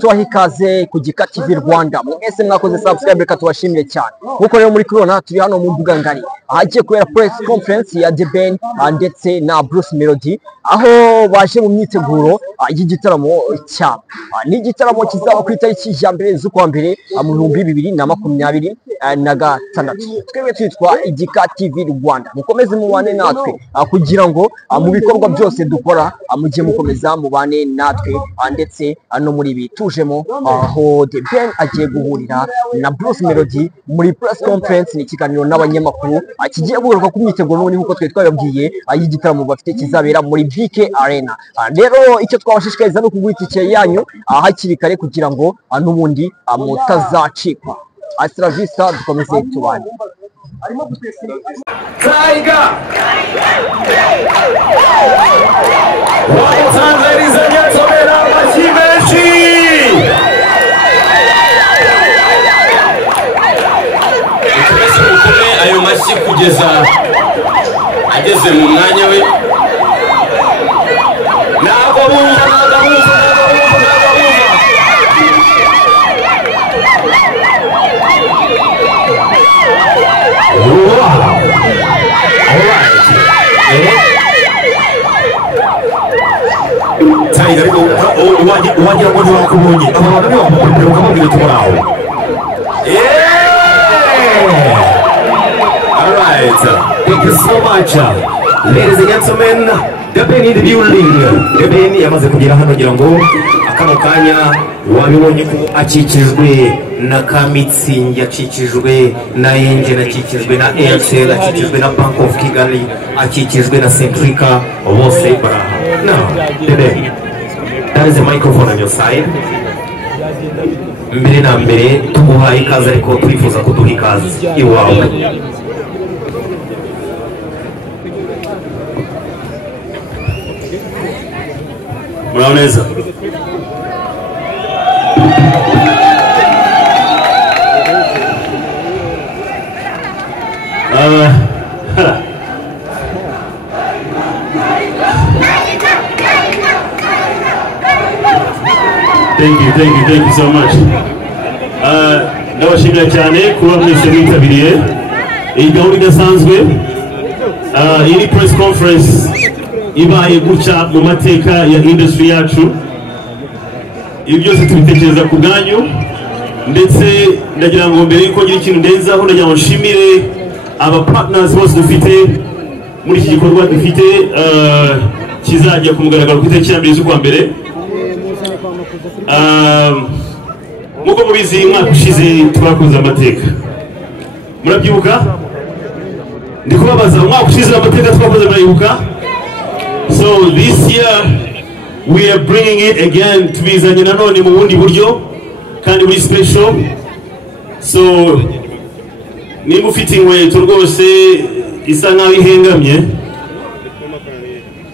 tubaha ikaze ku Gika TV Rwanda. Mwese mwakoze subscribe reka tubashimire cyane. Nkuko rero muri kubibona turi hano mu mbuga ngari ahagiye kubera press conference ya The Ben ndetse na Bruce Melody, aho baje mu myiteguro y'igitaramo cyabo. Ni igitaramo kizaba ku itariki ya mbere z'ukwa mbere mu 2026. Twebwe twitwa Gika TV Rwanda. Mukomeze mubane natwe kugira ngo mu bikorwa byose dukora mujye mukomeza mubane natwe, ndetse no muri ibi tujemo aho The Ben agiye guhurira na Bruce Melody muri press conference. Ni ikiganiro n'abanyamakuru kigiye guheruka ku myiteguro n'ubundi nkuko twari twababwiye igitaramo bafite kizabera muri BK Arena. Rero icyo twabashishikariza no kugura itike yanyu hakiri kare kugira ngo n'ubundi mutazacikwa. Astra Vista, dukomeze tubane. Tiger! One time, ladies and gentlemen, Amashi. Ayo mashi kugeza ageze mu mwanya we. Ntabwo bumva. Tiger, wagira ngo wakubonye abantu bamubwira ukamubwira tumuraho. All right, thank you so much, ladies and gentlemen. The Ben in the building. The Ben yamaze kugera hano ngira ngo akano kanya wabibonye ko akikijwe na Kamitsingi, akikijwe na Engine, akikijwe na Airtel, akikijwe na Bank of Kigali, akikijwe na Centrica, bose baraha. Now, The Ben, there is a microphone on your side. Mbere na mbere tuguha ikaze ariko twifuza kuduha ikaze iwawe. Muraoneza. Thank you so much. Ndabashimira cyane kuba mwese mwitabiriye iyi gahunda idasanzwe. Iyi press conference ibaye guca mu mateka ya industry yacu. Ibi byose tubitekereza ku bwanyu, ndetse ndagira ngo mbere yuko ngira ikintu ndenzaho ndagira ngo nshimire aba partners bose dufite muri iki gikorwa dufite kizajya ku mugaragaro ku itariki ya mbere z'ukwa mbere. Muko mubizi mwaka ushize twakoze amateka, murabyibuka? Ndi kubabaza umwaka ushize amateka twakoze murayibuka? So this year we are bringing it again, tubizanye nanone mu bundi buryo kandi muri special. So niba ufite inkweto rwose isa nkaho ihengamye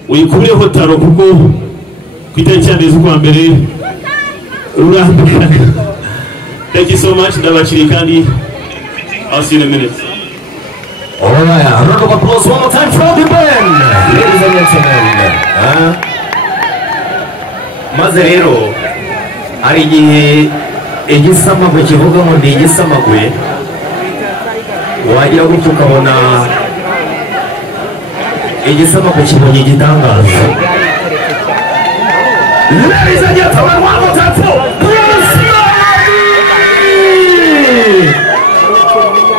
uyikureho taro, kuko ku itariki ya mbere z'ukwa mbere rurambuka. Thank you so much. Ndabakiriye kandi I'll see you in a minute. All right, a round of applause one more time for The Ben, ladies and gentlemen. Maze rero hari igihe igisamagwe kivuga ngo ndi igisamagwe, wagira gutyo ukabona igisamagwe kibonye igitangaza. Ladies and gentlemen, one more time for Bruce Melody.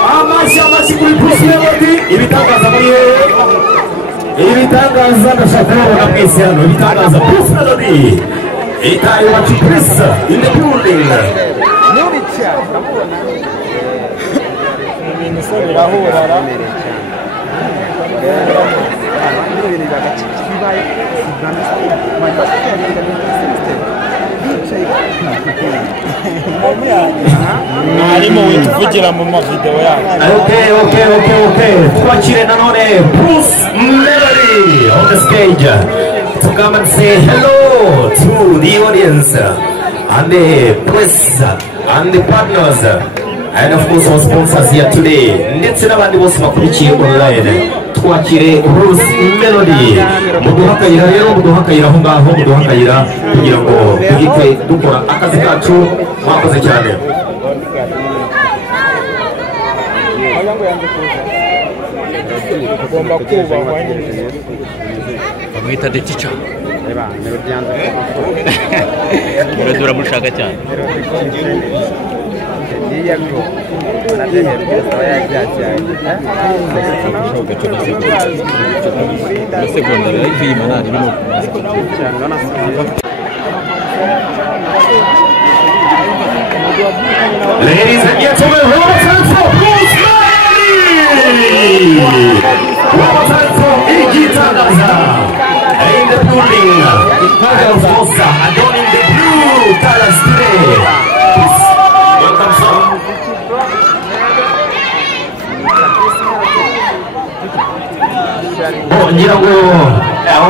Amashi kuri Bruce Melody. Ibitangaza muri ibitangaza ndashaka kubona mwese hano. Ibitangaza Bruce Melody. Itayi wacu Chris in the building. Muri cyane ndabona ibintu so birahurara. Okay. Twakire nanone Bruce Melody on the stage to come and say hello to the audience and the press and the partners and of course our sponsors here today. Ndetse n'abandi bose bakurikiye online. twakire Bruce Melody muduhakayira rero muduhakayira aho ngaho muduhakayira kugira ngo duhite dukora akazi kacu mwakoze cyane bamwita the teacher Melody uramushaka cyane Ladies and gentlemen, one more time for Bruce Melody! One more time for Iggy Tangaza! In the building, of course, adorning the blue colors today. Welcome, sir. Oh, Nyango.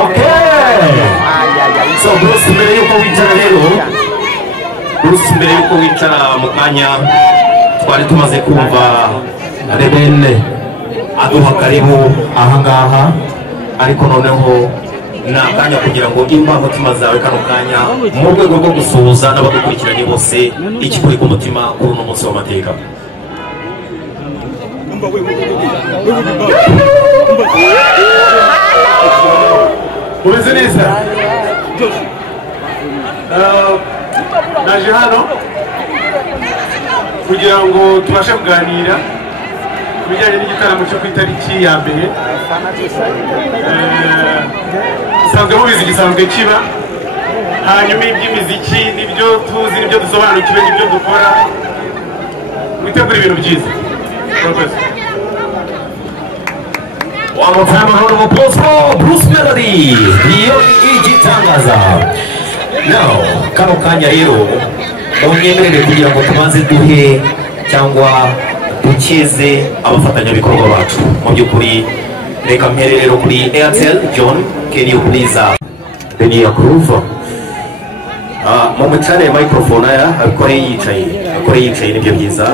Okay. So, Bruce Melody, uko wicara rero. Bruce mbere yuko wicara mu kanya twari tumaze kumva Rebelle aduha karibu ahangaha ariko noneho nakanya kugira ngo imbaho tumazawe kano kanya mu rwego rwo gusuhuza n'abadukurikiranye bose ikikuri ku mutima kuri uno munsi w'amateka umeze neza naje hano kugira ngo tubashe kuganira ku bijyanye n'igitaramo cyo ku itariki ya mbere gisanzwe mubizi gisanzwe kiba hanyuma iby'imiziki nibyo tuzi nibyo dusobanukiwe nibyo dukora witegura ibintu byiza one more time around of applause for Bruce Melody Iggy Tangaza. Now, kano kanya rero munyemerere kugira ngo tubanze duhe cyangwa dukeze abafatanyabikorwa bacu mu by'ukuri reka mpere rero kuri Airtel. John, can you please the New Groove mu mucane microphone aya akore yicaye nibyo byiza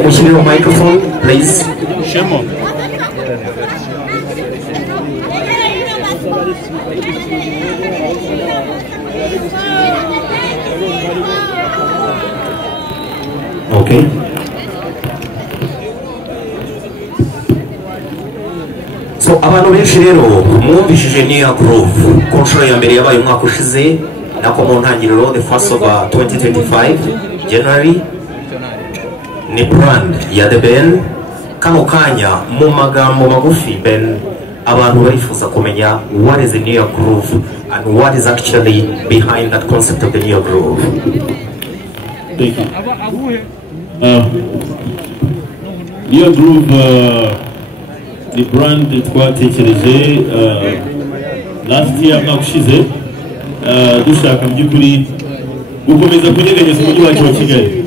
umushyirire microphone please. Shemo okay. So abantu benshi rero mwumvishije New Groove ku nshuro ya mbere yabaye umwaka ushize nako mu ntangiriro the first of 2025 January ni brand ya The Ben. Kano kanya mu magambo magufi Ben abantu barifuza kumenya what is the New Groove and what is actually behind that concept of the New Groove. Thank you. New Groove ni brand twatekereje last year mwaka ushize dushaka mu by'ukuri gukomeza kunyeganyeza umujyi wacu wa Kigali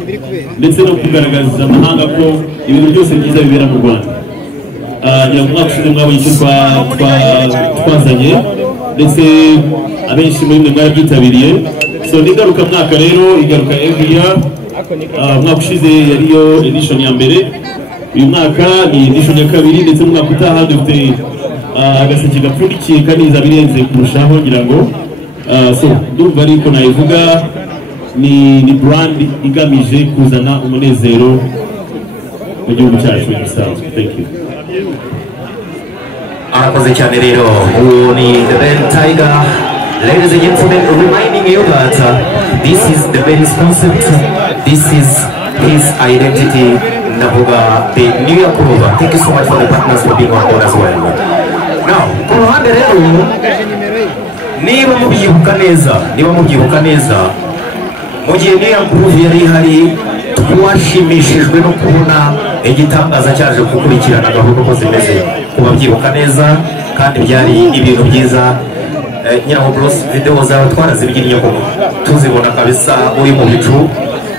ndetse no kugaragaza amahanga ko ibintu byose byiza bibera mu Rwanda. Ngira ngo mwaka ushize mwabonye icyo twazanye ndetse abenshi muri mwe mwarabyitabiriye. So nigaruka mwaka rero igaruka every year. Mwaka ushize yariyo edition ya mbere, uyu mwaka ni edition ya kabiri ndetse mu mwaka utaha dufite agaseke gapfundikiye kaniza birenze kurushaho ngira ngo so ndumva ariko nayivuga ni brand igamije kuzana umunezero mu gihugu cyacu gisanzwe. Thank you. Arakoze cyane rero uwo ni The Ben Tiger. Ladies and gentlemen, reminding you that this is The Ben's concept, this is his identity. Ndavuga the New Groove. Thank you so much for the partners for being on board as well. Now, ku ruhande rero niba mubyibuka neza mu gihe New Groove yari ihari twashimishijwe no kubona igitangaza cyaje gukurikirana gahunda uko zimeze kubabyibuka neza kandi byari ibintu byiza. Nyiraho Bruce video zawe twarazibyinnye ko tuzibona kabisa uri mu bicu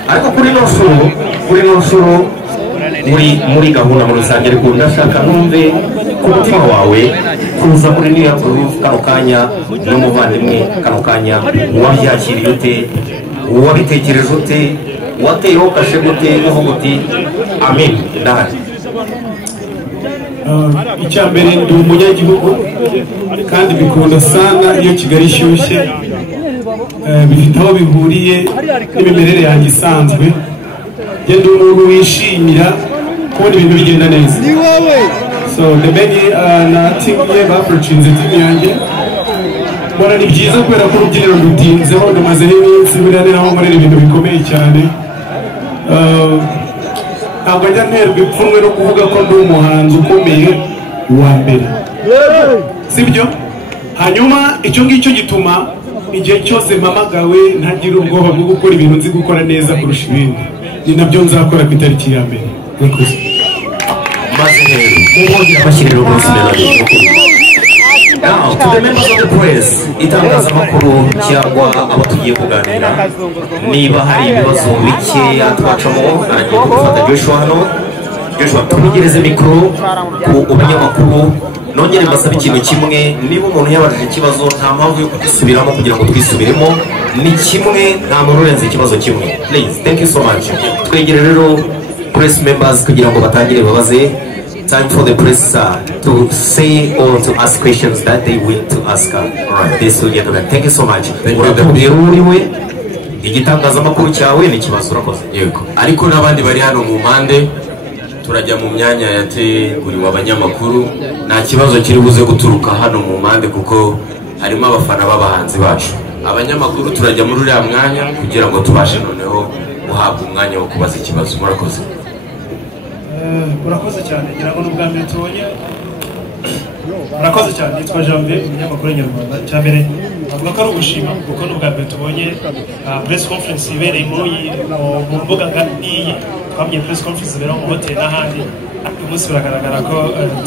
ariko kuri no nshuro muri gahunda mu rusange ariko ndashaka numve ku mutima wawe kuza muri New Groove kano kanya n'umuvandimwe kano kanya wabyakiriye ute wabitekereje ute wateyeho kashe gute uvuga uti amen ndahari. icyambere ndi umunyagihugu kandi bikunda sana iyo Kigali ishyushye bifite aho bihuriye n'imimerere yanjye isanzwe genda umuntu wishimira kubona ibintu bigenda neza so the many na team ye baprocinze team yanjye mbona ni byiza kubera ko urubyiniro rutinzeho rumazeho iminsi buriya ni naho nkorera ibintu bikomeye cyane ntabwo njya nterwa ipfunwe no kuvuga ko ndi umuhanzi ukomeye wa mbere sibyo hanyuma icyo ngicyo gituma igihe cyose mpamagawe ntagira ubwoba bwo gukora ibintu nzi gukora neza kurusha ibindi ni nabyo nzakora ku itariki ya mbere murakoze maze rero mubongera amashyiriro rwose now to the members of the press itangazamakuru cyangwa abo tugiye kuganira niba hari ibibazo bikeya twacamo nagiye gufata Joshua hano Joshua tubigereze mikoro ku banyamakuru nongere mbasaba ikintu kimwe niba umuntu yabajije ikibazo nta mpamvu yo kugisubiramo kugira ngo twisubiremo ni kimwe nta muntu urenze ikibazo kimwe please thank you so much twegere rero press members kugira ngo batangire babaze time for the press to say or to ask questions that they want to ask. Alright, this will get to that. Thank you so much. Uriwe igitangazamakuru cyawe ni kibazo urakoze. Yego. Ariko nabandi bari hano mu mpande turajya mu myanya yateguriwe abanyamakuru nta kibazo kiri buze guturuka hano mu mpande kuko harimo abafana b'abahanzi bacu. Abanyamakuru turajya muri uriya mwanya kugira ngo tubashe noneho guhabwa umwanya wo kubaza ikibazo. Murakoze. Murakoze cyane ngira ngo n'ubwa mbere tubonye murakoze cyane nitwa Janvier umunyamakuru nyarwanda cyambere avuga ko ari ugushima kuko n'ubwa mbere tubonye press conference ibereye mu mbuga ngari twabye press conference ibera mu hotel n'ahandi umunsi biragaragara ko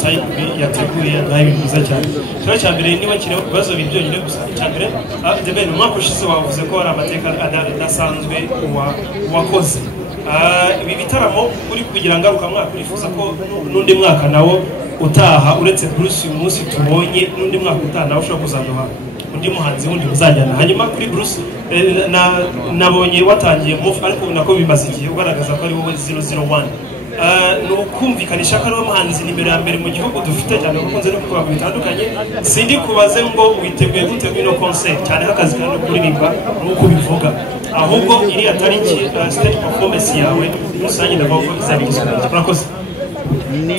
type yateguye nayo ibintu byiza cyane cyo cyambere niba kireho ibibazo byonyine gusa cyambere debe mu mwaka ushize wavuze ko ari amateka adasanzwe wakoze ibi bitaramo uri kugira ngaruka mwaka urifuza ko n'undi mwaka nawo utaha uretse Bruce uyu munsi tubonye n'undi mwaka utaha nawe ushobora kuzaduha undi muhanzi wundi muzajyana hanyuma kuri Bruce nabonye watangiye move ariko nako bimaze igihe ugaragaza ko ari wowe 001 no kumvikanisha ko ari umuhanzi nimero ya mbere mu gihugu dufite cyane ukunze no kuvuga bitandukanye sindi kubaze ngo witeguye gutegura no concert cyane hakazi kandi kuririmba nuko bivuga ahubwo iri atariki stage performance yawe rusange ndavuga ko izabigizwe murakoze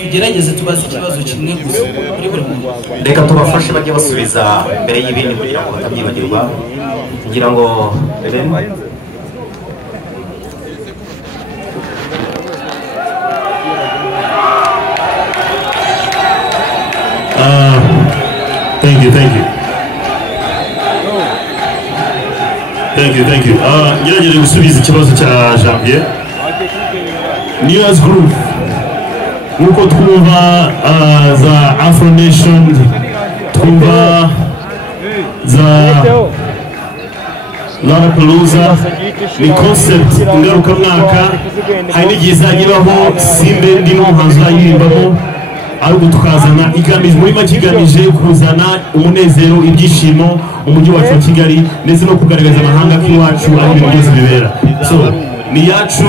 tugerageze tubaze ikibazo kimwe gusa kuri buri muntu reka tubafashe bajye basubiza mbere y'ibindi kugira ngo batabyibagirwa kugira ngo Thank you. Ngerageje gusubiza ikibazo cya Janvier. New Year's Groove. Nkuko twumva za Afro Nation, twumva za Lollapalooza, ni concept ngarukamwaka, hari n'igihe izajya ibaho simbe ndi n'umuhanzi uzayirimbamo, ariko tukazana igamije muri make igamije kuzana umunezero ibyishimo umujyi wacu wa Kigali ndetse no kugaragaza amahanga ko iwacu aho ibintu byose bibera. So ni yacu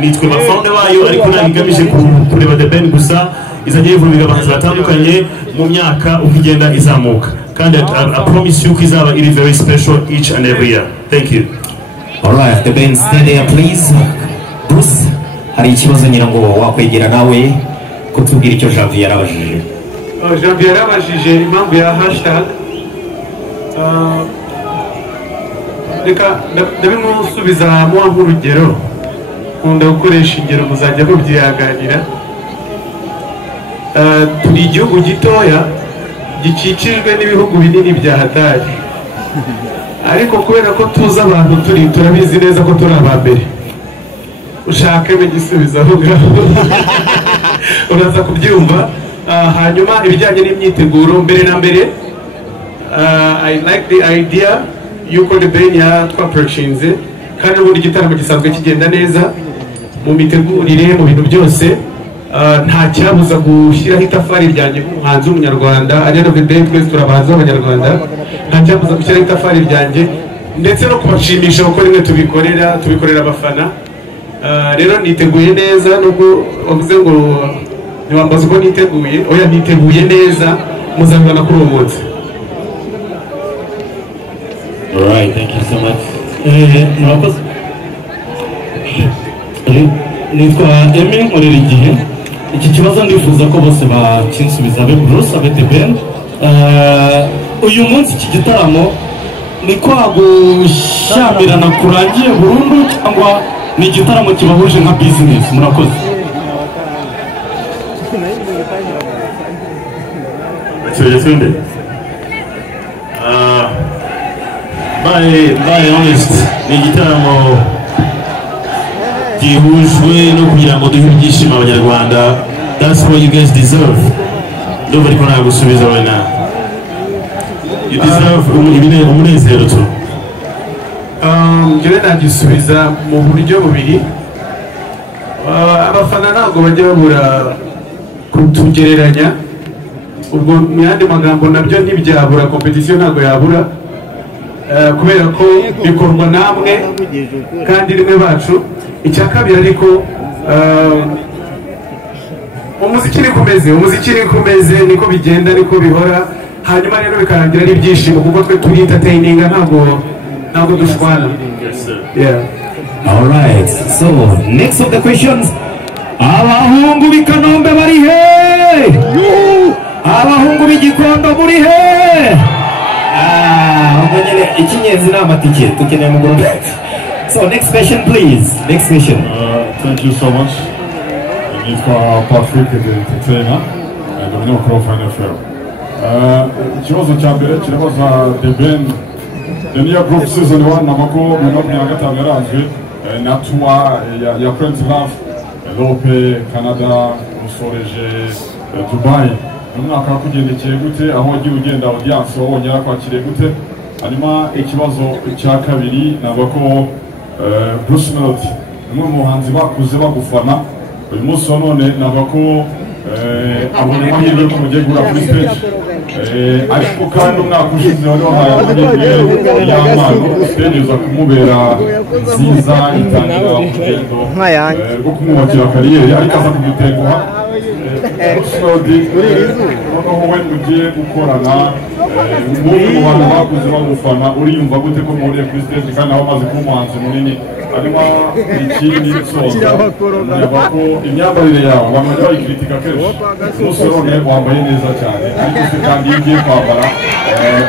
ni twe bafounder bayo ariko ntabwo igamije kureba The Ben gusa, izajya yivuga abahanzi batandukanye mu myaka uko igenda izamuka, kandi I promise you ko izaba iri very special each and every year. Thank you. Alright, The Ben, stay there please. Bruce, hari ikibazo ngira ngo wakwegera nawe kutubwira icyo Janvier yarabajije. Janvier yarabajije impamvu ya hashtag reka ndabimusubiza muha nk'urugero nkunda gukoresha ingero muzajya mubyihanganira. Turi igihugu gitoya gikikijwe n'ibihugu binini bya hatari, ariko kubera ko tuzi abantu turabizi neza ko turi aba mbere. Ushaka igisubizo aho ngaho uraza kubyumva. Hanyuma ibijyanye n'imyiteguro mbere na mbere, I like the idea yuko The Ben twaprochinze kandi ubundi igitaramo gisanzwe kigenda neza mu mitegurire mu bintu byose. Nta cyabuza gushyiraho itafari ryanjye nk'umuhanzi w'umunyarwanda, ari The Ben twese turabahanzi b'abanyarwanda, nta cyabuza gushyiraho itafari ryanjye ndetse no kubashimisha kuko rimwe tubikorera abafana. Rero niteguye neza nubwo wavuze ngo ntiwambaza uko niteguye oya niteguye neza muzabibona kuri uwo munsi. Alright, thank you so much. Murakoze. Nitwa Emi nkorera igihe. Iki kibazo ndifuza ko bose bakinsubiza abe Bruce abe The Ben. Uyu munsi iki gitaramo ni kwa gushyamirana kurangiye burundu cyangwa ni igitaramo kibahuje nka business? Murakoze. By honest, ni igitaramo gihujwe no kugira ngo duhe ibyishimo abanyarwanda. That's what you guys deserve. Ndumva ariko nta gusubiza wena. You deserve umunezero tu. Njyewe nagisubiza mu buryo bubiri. Abafana ntabwo bajya babura kutugereranya, ubwo mu yandi magambo nabyo ntibyabura, competition ntabwo yabura, kubera ko bikorwa namwe kandi rimwe bacu. Icya kabiri ariko umuziki ni kumeze niko bigenda niko bihora, hanyuma rero bikarangira ari ibyishimo kuko twe turi entertaininga ntabwo dushwana. Yeah. All right, so next of the questions. Abahungu b'Ikanombe bari he? Abahungu b'Igikondo muri he? Ubonyene ikinyenzi n'amatike tukeneye mu Burundi. So next question please. Next question. Thank you so much. Nitwa Patrick the trainer and umunyamakuru wa Fine FM. Ikibazo cya mbere kirabaza The Ben. The Nia Group Season 1 namako mu 2025 yaranzwe na tour ya Prince Love, Lope, Canada, musoreje Dubai. Umwaka wakugendekeye gute, aho wagiye ugenda audience wabonye yakwakiriye gute? Hanyuma ikibazo cya kabiri nabako Bruce Melody, umwe mu bahanzi bakuze bagufana, uyu munsi wa none nabako abonye amahirwe yo mugiye gura kuri stage, ariko kandi umwaka ushize wari wahaye amahirwe y'amano, stage uza kumubera nziza itangira urugendo rwo kumwubakira kariyeri, ariko aza kumutenguha. Bruce Melody noneho we mugiye gukorana umwe mu bantu bakuze bagufana, uriyumva gute ko muhuriye kuri stage kandi aho amaze kuba umuhanzi munini? Hanyuma ikindi soza ureba ko imyambarire yawe abantu bajya bayikritika kenshi, umunsi none wambaye neza cyane, ariko se kandi iyo ugiye kwambara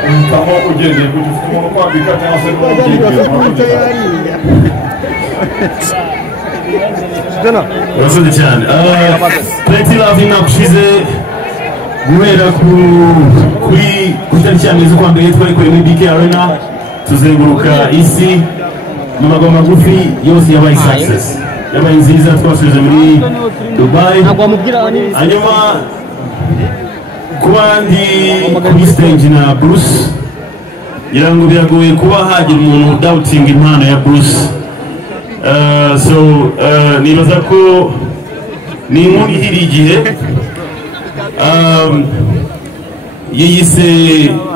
uhitamo ugendeye ku gifite umuntu kwambika cyangwa se n'uwo ugiye kwambara. Urakoze cyane. Plenty Love inako ushize guhera kuri tariki ya mbere z'ukwa mbere twayikoreye muri BK Arena, tuzenguruka isi mu magambo magufi yose yabaye success, yabaye nziza. Twasubije muri Dubai, hanyuma kuba ndi kuri stage na Bruce ngira ngo biragoye kuba hagira umuntu doubting impano ya Bruce. Nibaza ko ni inkuru ihiri igihe. Yiyise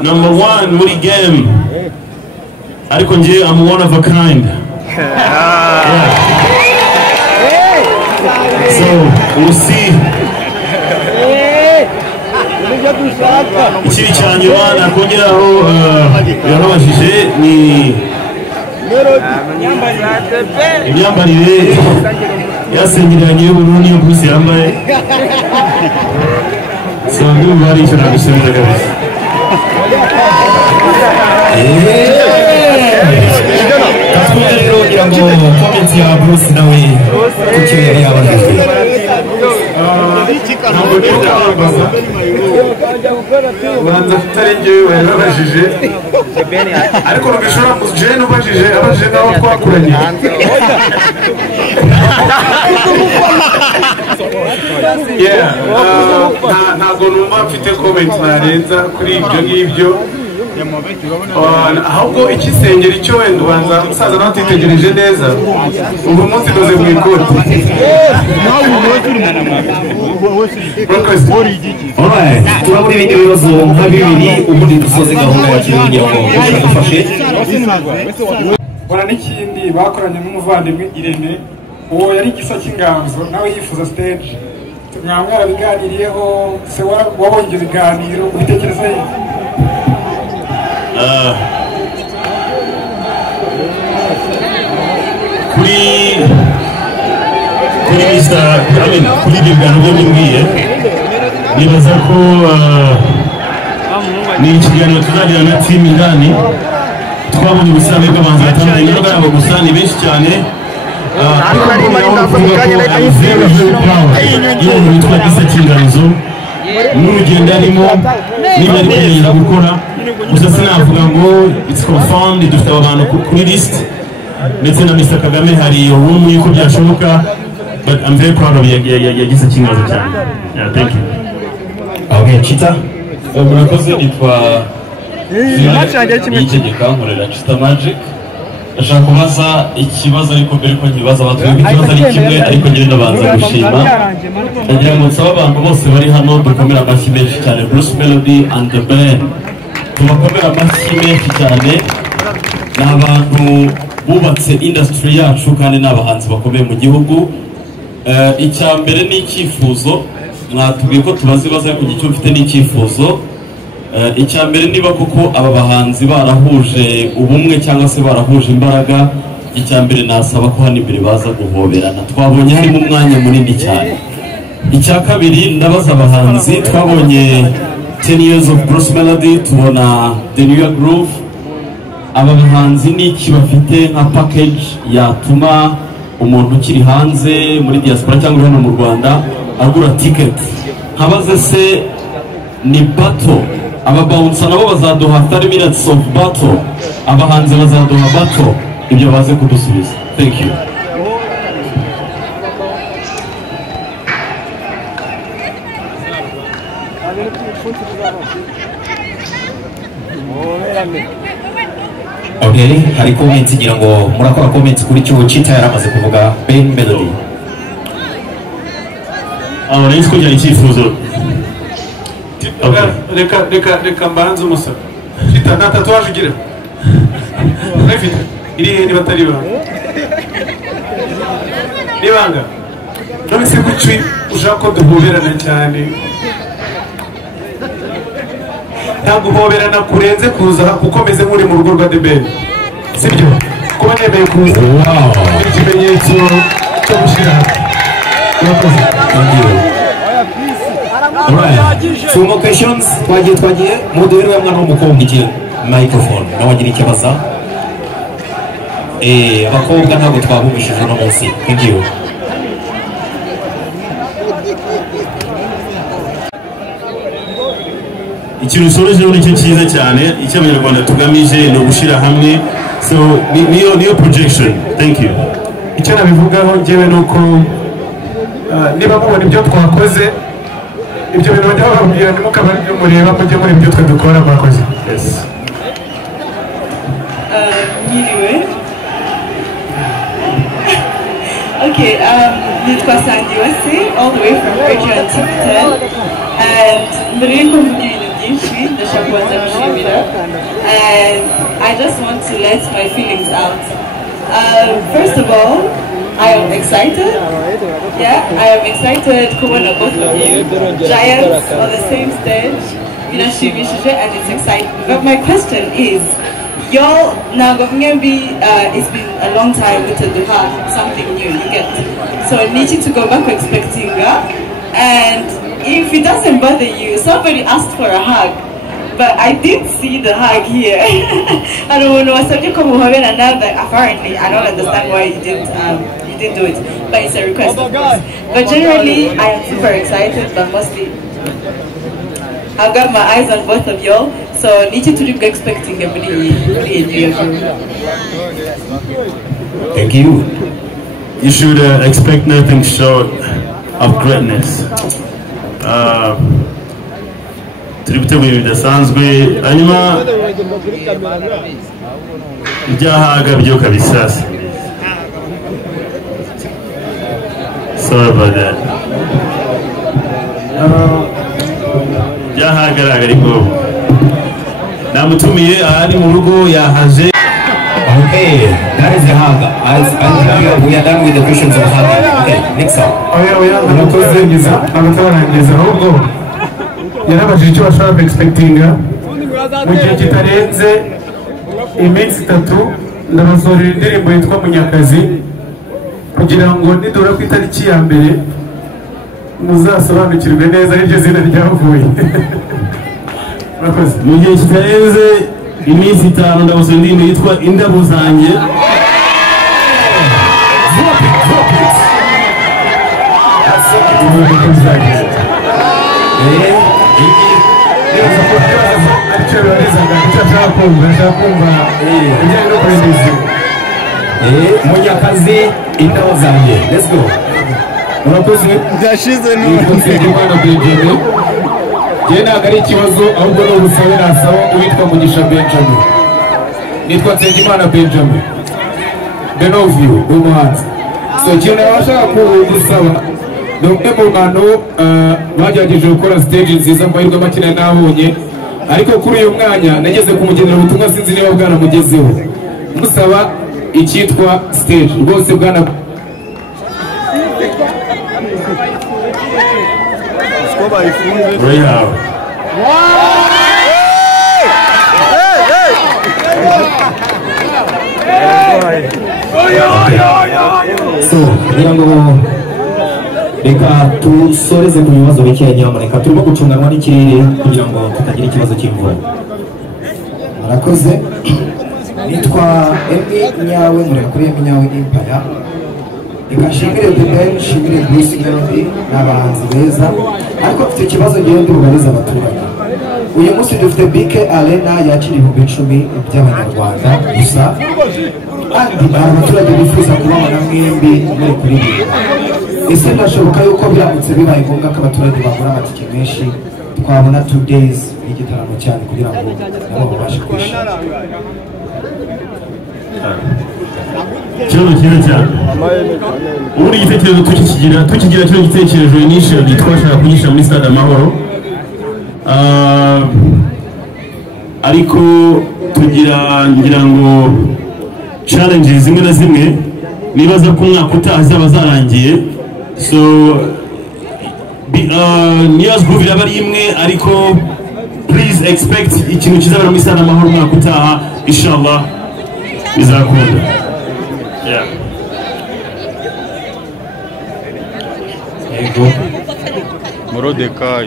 number 1 muri game, ariko nje I'm one of a kind. Yeah. So we'll see. Ikiri cyane wana kongeraho yarabashije ni imyambarire yasengeranye y'ubururu niyo Bruce yambaye. So ndumva hari icyo nagusubiza kabisa. Katwumva rero kugira ngo comment ya Bruce nawe kuki yari yabajijwe. Ntabwo ntibyambaza ubanza tutari njyewe warabajije, ariko ntibishobora kujena ubajije abajije n'abo twakuranye. Ntabwo numva mfite comment narenza kuri ibyo ngibyo, ahubwo ikisengeri cyo wenda ubanza umusaza nawe atitegereje neza, ubu munsi doze mu ikoti. Turabona ibindi bibazo nka bibiri ubundi dusoze gahunda ya kiri kugira ngo dufashe. Bora n'ikindi bakoranye n'umuvandimwe Irene, uwo yari igisa cy'inganzo nawe yifuza stage mwarabiganiriyeho se wabonye ibiganiro ubitekereza he? kuri ibyo biganiro by'imbwiye nibaza ko ni ikiganiro tuzagira na timu indani twabonye ubusabe bw'abantu batandukanye ntabwo ari abo gusa ni benshi cyane y'umuntu witwa Gisa Kinganizo n'urugendo arimo niba ari kugerageza gukora gusa sinavuga ngo it's confirmed dufite abantu kuri list ndetse na Mr. Kagame hari room yuko byashoboka but I'm very proud of Gisa Kinganizo cyane. Yeah, thank you. Okay, Chita. Murakoze nitwa Yitegeka nkorera Chita Magic. Ndashaka kubaza ikibazo ariko mbere ko nkibaza abatwebwe ikibazo ari kimwe ariko ngenda banza gushima. Ndagira ngo nsaba abantu bose bari hano dukomera amashyi menshi cyane Bruce Melody and the band. Tubakomera amashyi menshi cyane. Ni abantu bubatse industry yacu kandi ni abahanzi bakomeye mu gihugu. Icya mbere ni icyifuzo mwatubwiye ko tubaze ibibazo ariko icyo mfite ni icyifuzo. Icya mbere niba koko aba bahanzi barahuje ubumwe cyangwa se barahuje imbaraga, icya mbere nasaba ko hano imbere baza guhoberana. Twabonye harimo umwanya munini cyane. Icya kabiri ndabaza abahanzi, twabonye 10 years of Bruce Melody, tubona The New Year Groove. Aba bahanzi ni iki bafite nka package yatuma umuntu ukiri hanze muri diaspora cyangwa hano mu Rwanda agura ticket? Nkabaze se ni battle, aba bounce nabo bazaduha 30 minutes of battle, abahanzi bazaduha battle? Ibyo baze kudusubiza. Thank you. Okay, hari comments ngira ngo murakora comments kuri cyo Chita yaramaze kuvuga Ben Melody. Nari kugira icyifuzo. Reka mbanze umusaba. Chita nta tatuwaje ugira? Rafite iri he niba atari banga? Nibanga. None se kuki ushaka ko duhoberana cyane? Ntabwo uhoberana kurenze kuza ukomeze muri mu rugo rwa The Ben. Sibyo? Kuba nemeye kuza. Wow. Ikimenyetso cyo gushyira hamwe. Thank you. Alright. Two more questions. Twagiye. Muduhere wa mwana w'umukobwa iki microphone. Nawe agira icyo baza. Abakobwa ntabwo twabumishije no munsi. Thank you. Ikintu usorejeho nicyo cyiza cyane, icyo abanyarwanda tugamije ni ugushyira hamwe, so niyo projection. Thank you. Icyo nabivugaho njyewe nuko niba mubona ibyo twakoze, ibyo bintu bajya bababwira ntimukaba mureba mujye muri ibyo twe dukora mwakoze. Yes. Nyiriwe. Okay, nitwa Sandy Wase, all the way from Radio Antiquité, and mbere yuko mvuga ibintu byinshi ndashaka kubanza gushimira, and I just want to let my feelings out. First of all, I am excited. Yeah, I am excited to win both of you giants on the same stage. And it's exciting. But my question is, y'all now it's been a long time to do something new. You get so I need you to go back expecting and if it doesn't bother you, somebody asked for a hug. But I did see the hug here. I don't know. And now that apparently I don't understand why you didn't do it. But it's a request, of course. But generally, I am super excited. But mostly, I've got my eyes on both of y'all. So I need you to be expecting a pretty Thank you. You should expect nothing short of greatness. Turi gutegura bidasanzwe, hanyuma ibyahaga byo kabisa. Sorry about that. Byahagaragara ariko namutumiye ari mu rugo yahaje. Okay, that is the hug. We are done with the questions of hug. okay next up oya nakoze ngiza abatarangiza ahubwo yarabajije icyo bashobora expectinga mu gihe kitarenze iminsi 3 ndabasorera indirimbo yitwa Munyakazi kugira ngo nidura ku itariki ya mbere muzasobanukirwe neza iryo zina ryavuye murakoze mu gihe kitarenze iminsi 5 ndabasorera indirimbo yitwa Indabo Zanjye Munyakazi Indabo Zanjye let's go murakoze byashize Nsengimana Benjamin njye ntabwo ari ikibazo ahubwo ni ubusabe nasaba uwitwa Mugisha Benjamin nitwa Nsengimana Benjamin Benovio umuhanzi so ikintu nabashaka kugusaba ni umwe mu bantu bagerageje gukora stage nziza amahirwe make nabonye ariko kuri uyu mwanya nageze kumugenera ubutumwa sinzi niba bwanamugezeho musaba icyitwa stage rwose bwana so kugira ngo reka dusoreze ku bibazo bikeya nyamuneka turimo gucunganwa n'ikirere kugira ngo tutagira ikibazo cy'imvura murakoze nitwa Emi Nyawe muri kuri Emi Nyawe Empire reka nshimire Ben nshimire Bruce Melody n'abahanzi beza ariko mfite ikibazo ngiye ndibubariza abaturage uyu munsi dufite BK Arena yakira 10,000 by'abanyarwanda gusa kandi abaturage bifuza kubabona mwembi muri kuririmba ese ndashoboka yuko biramutse bibaye ngombwa ko abaturage bagura amatike menshi twabona 2 days y'igitaramo cyane kugira ngo nabo babashe kwishima ikibazo cyiza cyane ubundi igitekerezo tukigira kino gitekerezo initially twashaka kugisha muri stade Amahoro ariko tugira ngira ngo challenges zimwe na zimwe nibaza ko umwaka utaha zaba zarangiye so News Groove iraba ari imwe ariko please expect ikintu kizabera muri stade Amahoro umwaka utaha inshallah bizakunda yeah yego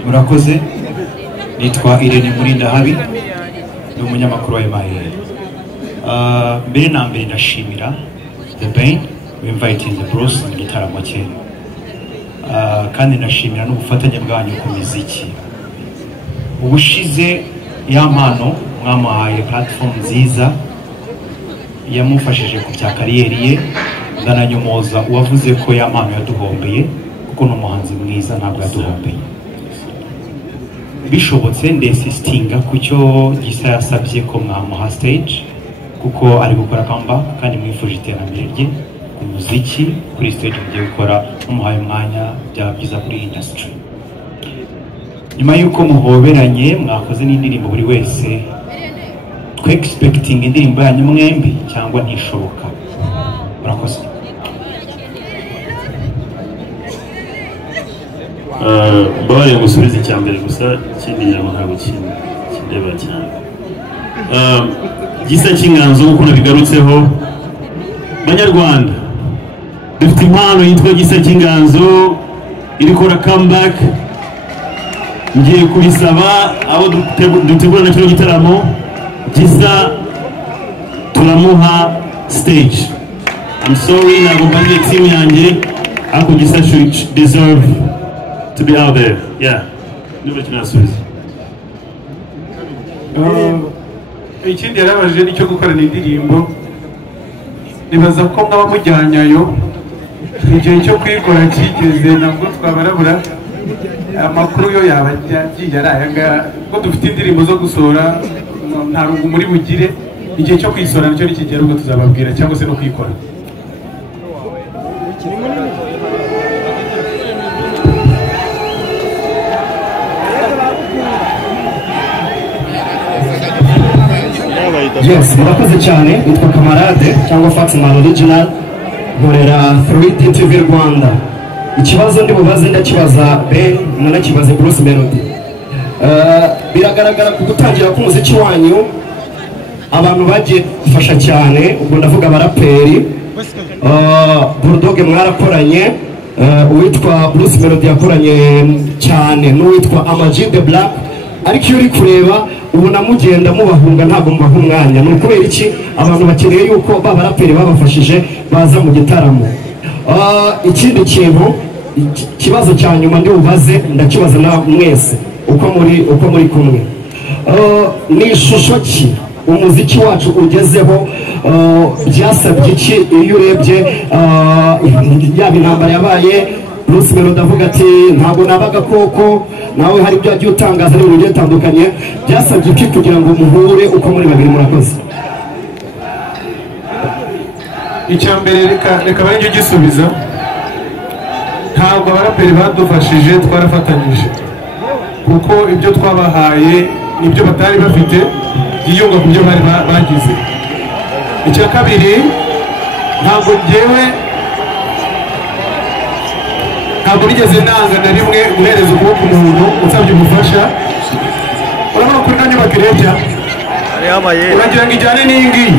murakoze nitwa Irene Murindahabi ni umunyamakuru wa MIA mbere na mbere ndashimira The Bane inviting the Bruce mu gitaramo cye kandi ndashimira n'ubufatanye bwanyu ku muziki ubushize ya mpano mwamuhaye platform nziza yamufashije ku bya kariyeri ye ndananyomoza uwavuze ko ya mpano yaduhombeye kuko n'umuhanzi mwiza ntabwo yaduhombeye bishobotse ndesistinga ku cyo Gisa yasabye ko mwamuha stage kuko ari gukora comeback kandi mwifuje iterambere rye ku muziki kuri stage mugiye gukora n'umuhaye umwanya byaba byiza kuri industry nyuma y'uko muhoberanye mwakoze n'indirimbo buri wese expecting indirimbo yanyu mwembi cyangwa ntishoboka murakoze mbabariye gusubiza icya mbere gusa ikindi ntabwo ntabwo kindeba cyane Gisa cy'inganzo nk'uko nabigarutseho banyarwanda dufite impano yitwa Gisa cy'inganzo iri gukora comeback ngiye kubisaba abo dutegura na kino gitaramo Gisa turamuha stage I'm sorry ntabwo mbariye team yanjye ariko Gisa should deserve to be out there yeah nubwo kinasubiza ikindi yarabajije nicyo gukorana indirimbo nibaza ko mwaba mujyanyayo igihe cyo kuyikora kigeze nabwo twabarabura amakuru yo yaba yagiye ari aya ngaya ko dufite indirimbo zo gusohora nta rungu muri bugire igihe cyo kuyisora nicyo nikigera ubwo tuzababwira cyangwa se no kuyikora yes murakoze cyane witwa Kamarade cyangwa Faxman Original nkorera 3D TV Rwanda. Ikibazo ndi bubaze ndakibaza Ben nanakibaze Bruce Melody. Biragaragara ku gutangira k'umuziki wanyu abantu bagiye gufasha cyane, ubwo ndavuga abaraperi. Bulldog mwarakoranye, uwitwa Bruce Melody yakoranye cyane n'uwitwa Ama-G The Black, ariko iyo uri kureba ubona mugenda mubahunga ntabwo mubaha umwanya. Ni ukubera iki? Abantu bakeneye yuko babaraperi babafashije baza mu gitaramo. Ikindi kintu, ikibazo cya nyuma ndi bubaze ndakibaza na mwese uko muri kumwe. Ni ishusho ki umuziki wacu ugezeho, byasabye iki iyo urebye yaba intambara yabaye, Bruce Melody avuga ati ntabwo nabaga koko, nawe hari ibyo yagiye utangaza n'ibintu bigiye bitandukanye, byasabye iki kugira ngo muhure uko muri babiri? Murakoze. Icya mbere reka bari gisubiza, ntabwo abaraperi badufashije, twarafatanyije kuko ibyo twabahaye nibyo batari bafite byiyunga ku byo bari bagize. Icya kabiri, ntabwo nigeze nanga na rimwe guhereza ukuboko umuntu usabye umufasha. Urabona kuri ino nyubako irebya, uragira ngo ijyane n'iyi ngiyi.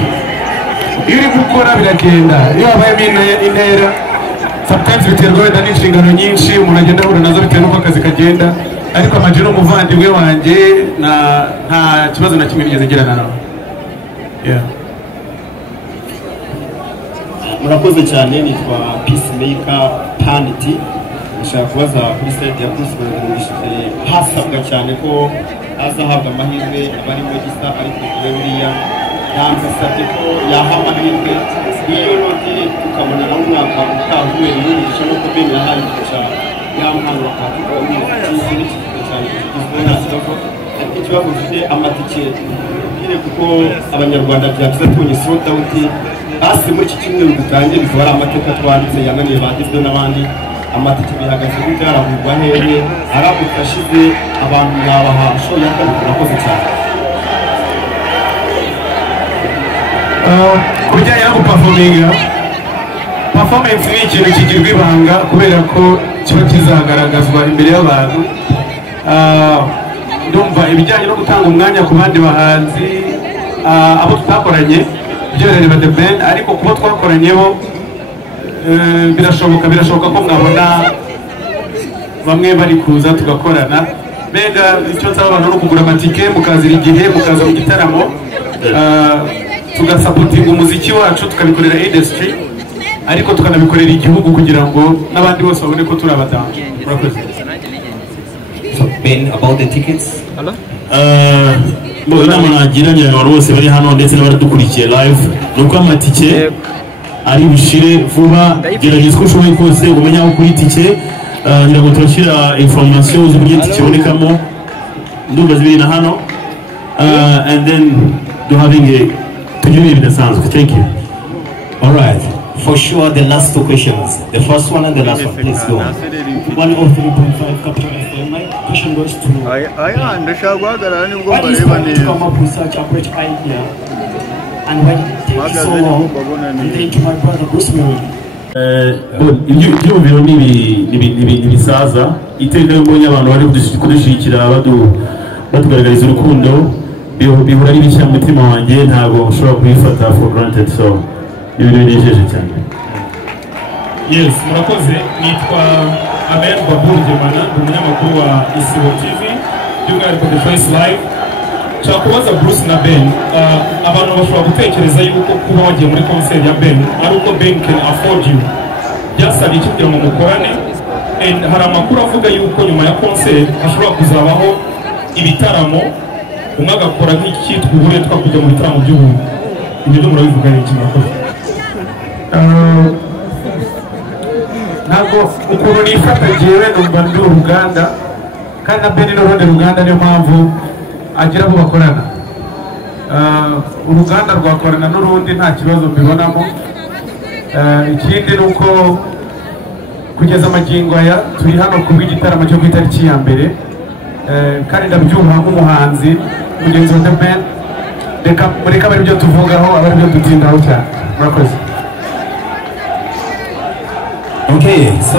Iyo uri gukora biragenda, iyo habayemo intera sometimes biterwa wenda n'inshingano nyinshi umuntu agenda ahura nazo bitewe n'uko akazi kagenda, ariko Ama-G ni umuvandimwe wanjye, nta kibazo na kimwe nigeze ngirana nawe. Murakoze cyane, nitwa Peacemaker Panity. Nshaka kubaza kuri stage ya Bruce Melody, hasabwa cyane ko azahabwa amahirwe abarimo gisa, ariko igihe buriya yansabye ko yaha amahirwe iyo noti tukabona na umwaka utahuye n'umugisha no kubera yahaye umugisha yamuhanga akavuga n'ikindi cyane kigizwe na soko. Ariko ikibazo mfite amatike nyine, kuko abanyarwanda byavuze tubonye sold out, hasi muri iki cyumweru dutangiye bikaba ari amateka twanditse yananiye bagizwe n'abandi. Amatike bihagaze gute, aragurwa hehe, aramutse ashize abantu mwabaha show ya kabiri? Murakoze cyane. Ku bijyanye no gupafominga, performance ni ikintu kigirwa ibanga kubera ko kiba kizagaragazwa imbere y'abantu. Ndumva ibijyanye no gutanga umwanya ku bandi bahanzi abo tutakoranye byerereba The Ben, ariko kuba twakoranyeho birashoboka ko mwabona bamwe bari kuza tugakorana. Mbega icyo nsaba abantu no kugura amatike, mukazira igihe, mukaza mu gitaramo, tugasapotinga umuziki wacu, tukabikorera industry, ariko tukanabikorera igihugu kugira ngo n'abandi bose babone ko turi abadamu. Murakoze. Ben, about the tickets. Inama nagiranye abantu bose bari hano ndetse n'abadukurikiye live, nuko amatike ari bushire vuba. Gerageza uko ushoboye kose umenya aho kuri tike, ngira ngo turashyira information z'uburyo tike ibonekamo, ndumva zibiri na hano, and then do having a tugiye bidasanzwe. Thank you. All right, for sure the last two questions, the first one and the last one, please go. 103.5 Capital FM. My question goes to why did you come up with such a great idea, and why did it take so long? And thank you, my brother Bruce Melody. ibyumviro n'ibisaza, iteka iyo mbonye abantu bari kudushyigikira batugaragariza urukundo, bihura ari bishya mu mutima wanjye, ntabwo ushobora kubifata for granted, so ibintu binejeje cyane. Yes, murakoze. Nitwa Amen Babur Gemana, umunyamakuru wa Isibo TV, by'umwihariko The Choice Live. Nshaka kubaza Bruce na Ben, abantu bashobora gutekereza yuko kuba wagiye muri concert ya Ben ari uko Ben can afford you. Byasabye iki kugira ngo mukorane? Hari amakuru avuga yuko nyuma ya concert hashobora kuzabaho ibitaramo, umwe agakora nk'icyitwa uburetwa kujya mu bitaramo by'ubuntu. Ibyo murabivuga iki? Murakoze. Ntabwo ukuntu nifata jyewe numva ndi uruganda, kandi na Ben n'urundi ruganda, niyo mpamvu agira abo bakorana. Uruganda rwakorana n'urundi nta kibazo mbibonamo. Ikindi ni uko kugeza amagingo aya turi hano ku bw'igitaramo cyo ku itariki ya mbere, kandi ndabyumva nk'umuhanzi mugenzi wa The Ben. Reka bari byo tuvugaho, abari byo dutindaho cyane. Murakoze. Okay, so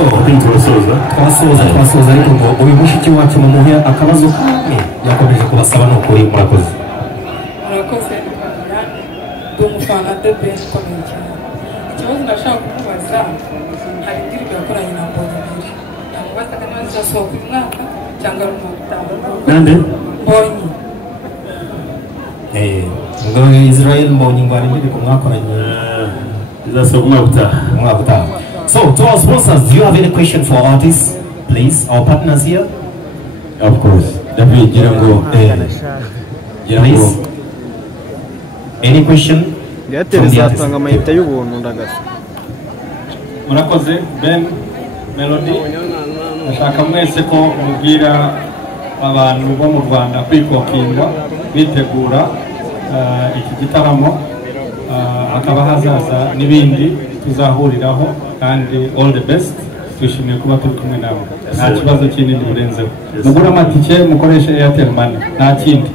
twasoza ariko ngo uyu mushiki wacu mu muhe akabazo kamwe yakomeje kubasaba no kuri murakoze. Murakoze. Ndi umufana de Ben ukomeye cyane. Ikibazo ndashaka kumubaza hari indirimbo yakoranye na Mbonyi ebyiri. Namubazaga niba zizasohoka uyu mwaka cyangwa ari umwaka utaha. Nande? Mbonyi. Ngo Israel Mbonyi ngo ari indirimbo mwakoranye izasohoka umwaka utaha. So, to our sponsors, do you have any question for artists, please? Our partners here? Of course. David, please. Any question? From the artist? Murakoze Ben Melody ashaka mwese ko mubwira abantu bo mu Rwanda kwikokinga bitegura iki gitaramo akaba hazaza n'ibindi tuzahuriraho kandi all the best twishimiye kuba turi kumwe nawe nta kibazo kinini burenzeho mugura amatike mukoreshe Airtel Money nta kindi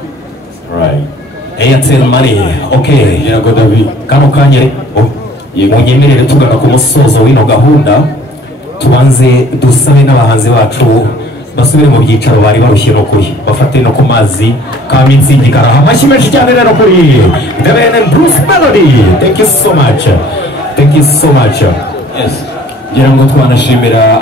right Airtel Money okay yego David kano kanya munyemerere tugana ku musozo w'ino gahunda tubanze dusabe n'abahanzi bacu basubire mu byicaro bari barushye no kuri bafate no ku mazi ka Mitsingi karaha amashyi menshi cyane rero kuri The Ben and Bruce Melody. Thank you so much. Yes ngira ngo twanashimira